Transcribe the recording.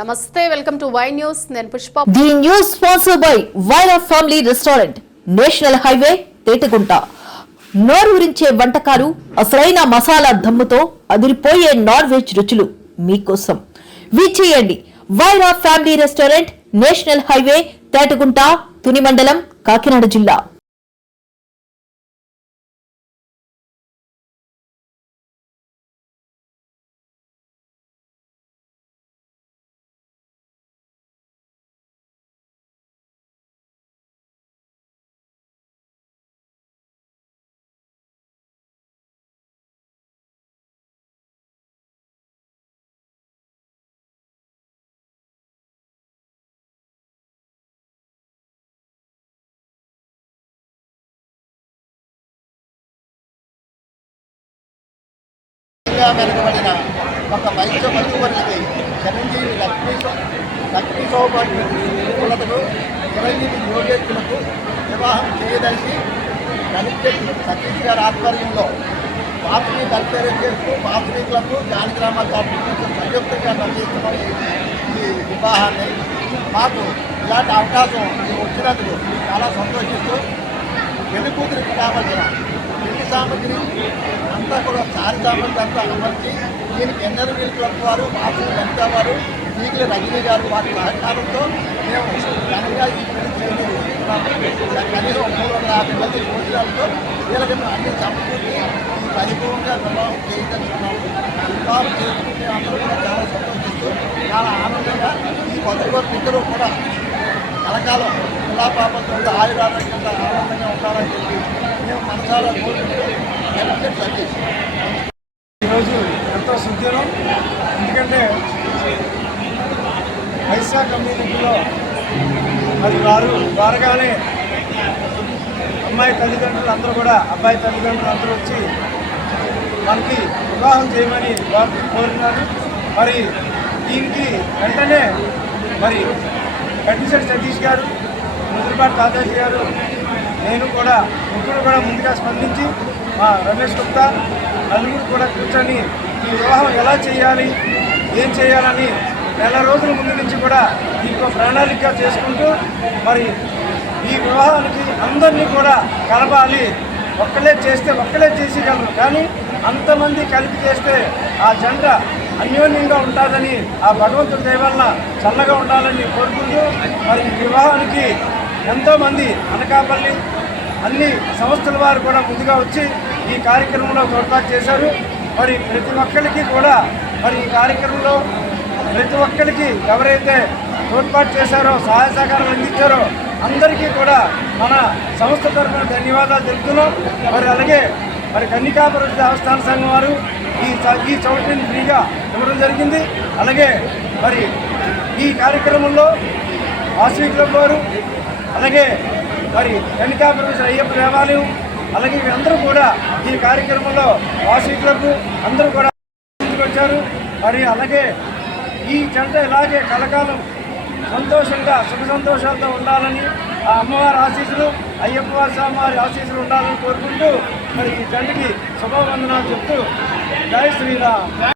నమస్తే, welcome to Y news. నేను Pushpa. The news sponsored by Vaira family restaurant, national highway, Tetagunta. నోరూరించే వంటకాలు, అసలైన మసాలా దమ్ముతో అదిరిపోయే నాన్ వెజ్ రుచులు మీకోసం. విచ్చేయండి Vaira family restaurant, national highway, Tetagunta, Tuni మండలం, కాకినాడ జిల్లా. వెనుకబడిన ఒక వైద్య మంత్రివర్యులకి చిరంజీవి లక్ష్మీ సౌభాగ్యులకు చిరంజీవి యోగేశ్వరులకు వివాహం చేయదలిసి కలెక్టర్ సతీష్ గారి ఆధ్వర్యంలో బాత్మీ కల్చర్ చేస్తూ బాత్మీ క్లబ్ జానగ్రామ కార్పొరేషన్ సంయుక్తంగా నిర్వహిస్తున్న ఈ వివాహాన్ని మాకు ఇలాంటి అవకాశం వచ్చినందుకు చాలా సంతోషిస్తూ పెళ్లి కూతురికి కావాల్సిన పెళ్లి సామగ్రి అంతా కూడా సారి సామగ్రి అంతా అమర్చి దీనికి ఎన్నరు వీళ్ళ క్లబ్ వారు మాసు వెంకట వారు ఈగల రజనీ గారు వారి సహకారంతో మేము ఘనంగా ఈ పెళ్లి చేస్తున్నాము. కనీసం 350 మంది భోజనాలతో వీళ్ళకి మేము అన్ని సమకూర్చి ఈ పరిపూర్ణంగా వివాహం చేయించుకున్నాము. వివాహం చేసుకుంటే అందరూ కూడా చాలా సంతోషిస్తూ చాలా ఆనందంగా ఈ కొద్ది ఇద్దరు కూడా కలకాలం కళాపాపంతో ఆయురారోగ్యంగా ఆనందంగా ఉండాలని చెప్పి మేము మనసారా కోరుకుంటూ సతీష్. ఈరోజు ఎంతో సుదీరం, ఎందుకంటే వైశాఖ కమ్యూనిటీలో మరి వారు ద్వారగానే అమ్మాయి తల్లిదండ్రులు అందరూ కూడా అబ్బాయి తల్లిదండ్రులు అందరూ వచ్చి మనకి వివాహం చేయమని వారు కోరినారు. మరి దీనికి వెంటనే మరి కట్టిశెట్టి సతీష్ గారు, ముద్రపాటి తాతాజీ గారు, నేను కూడా ముగ్గురు కూడా ముందుగా స్పందించి మా రమేష్ గుప్తా నలుగురు కూడా కూర్చొని ఈ వివాహం ఎలా చేయాలి, ఏం చేయాలని నెల రోజుల ముందు నుంచి కూడా ఇంకో ప్రణాళిక చేసుకుంటూ మరి ఈ వివాహానికి అందరినీ కూడా కలపాలి. ఒక్కలే చేస్తే ఒక్కలే చేసేయగలరు, కానీ అంతమంది కలిపి చేస్తే ఆ జంట అన్యోన్యంగా ఉంటుందని, ఆ భగవంతుడి దయ వలన చల్లగా ఉండాలని కోరుకుంటూ మరి ఈ వివాహానికి ఎంతోమంది అనకాపల్లి అన్ని సంస్థల వారు కూడా ముందుగా వచ్చి ఈ కార్యక్రమంలో తోడ్పాటు చేశారు. మరి ప్రతి ఒక్కరికి కూడా మరి ఈ కార్యక్రమంలో ప్రతి ఒక్కరికి ఎవరైతే తోడ్పాటు చేశారో, సహాయ సహకారం అందించారో అందరికీ కూడా మన సంస్థ తరఫున ధన్యవాదాలు తెలుపుతున్నాం. మరి అలాగే మరి కన్నికాపురం దేవస్థాన సంఘం వారు ఈ చౌటరీని ఫ్రీగా ఇవ్వడం జరిగింది. అలాగే మరి ఈ కార్యక్రమంలో వాసవి క్లబ్ వారు, అలాగే మరి కన్నికాపురం అయ్యప్ప దేవాలయం, అలాగే అందరూ కూడా ఈ కార్యక్రమంలో వాసవి క్లబ్ అందరూ కూడా వచ్చారు. మరి అలాగే ఈ జంట ఇలాగే కలకాలం సంతోషంగా సుఖ సంతోషాలతో ఉండాలని, ఆ అమ్మవారి ఆశీస్సులు, అయ్యప్ప స్వామి వారి ఆశీస్సులు ఉండాలని కోరుకుంటూ మరి ఈ జంటకి శుభవందనాలు చెప్తూ జై శ్రీరామ్.